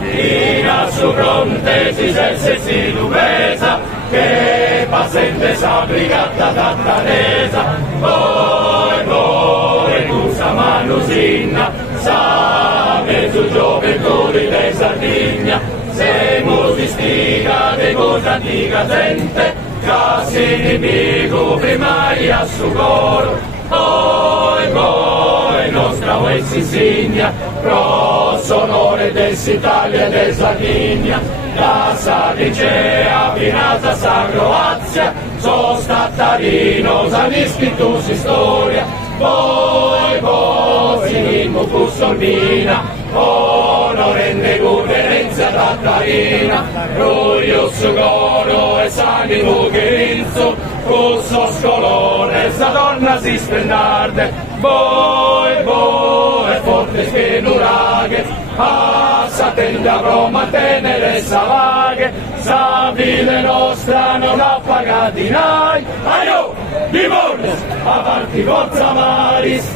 Fino su fronte si scelse si dubesa, che passente sa brigata tattanesa, voi, tu sa manusinna, sa mezzo gioventù di Sardegna, semo di stiga de cosa antica gente, casi nemico prima a su coro, voi, nostra uessi signa, pro sonore dell'Italia e del Sardegna, la Saricea, Pinata, Sa Croazia, so Stattarino, Sanischi, tu si storia, voi, sinimo fu Solmina, onorende governenza Tattarina, Ruglio Sugoro e Sanimo Chirizzo, Fusso Scolone, sa donna si spendarde, voi, forte spenuraghe, sa tenda Roma tenere salaghe, sa vile nostra non ha pagati nai, aio, dimores, avanti forza maris,